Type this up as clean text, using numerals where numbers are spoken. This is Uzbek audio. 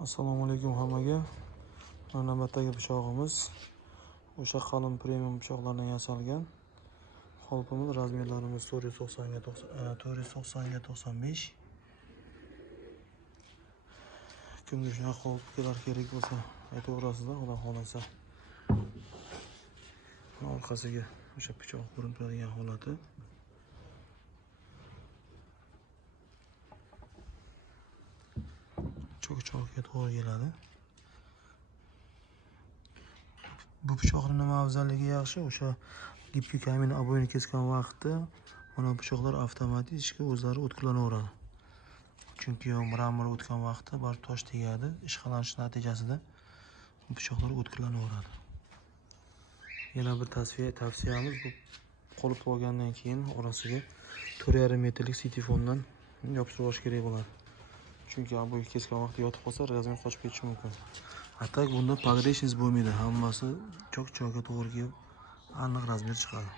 Assalomu alaykum hammaga. Mana navbatdagi pichog'imiz o'sha qalin premium pichoqlardan yasalgan. Qolpimiz razmerlarimiz 490 ga 95. Kimga shunaqa qoliplar kerak bo'lsa, aytaverasizlar, xudo xolasa. Orqasiga o'sha pichoq ko'rinib turadigan holati. Cho'kchoqga to'g'ri keladi. Bu pichoqning nima afzalligi yaxshi, o'sha gibki kamin ob'yini kesgan vaqtda mana bu pichoqlar avtomatik o'zlari o'tklanaveradi. Chunki mramor o'tgan vaqtda baribir tosh tegadi, ishqalanish natijasida bu pichoqlar o'tklanaveradi. Yana bir tavsiyamiz bu qolip olgandan keyin orasiga 4,5 metrlik sitifondan yopishtirib olish kerak bo'ladi. Chunki ob'y kesgan vaqtda yotib qolsa, razmer qochib ketishi mumkin. Atak bunda pogreshniz bo'lmaydi, hammasi cho'k-cho'kka to'g'ri kelib aniq razmer chiqadi.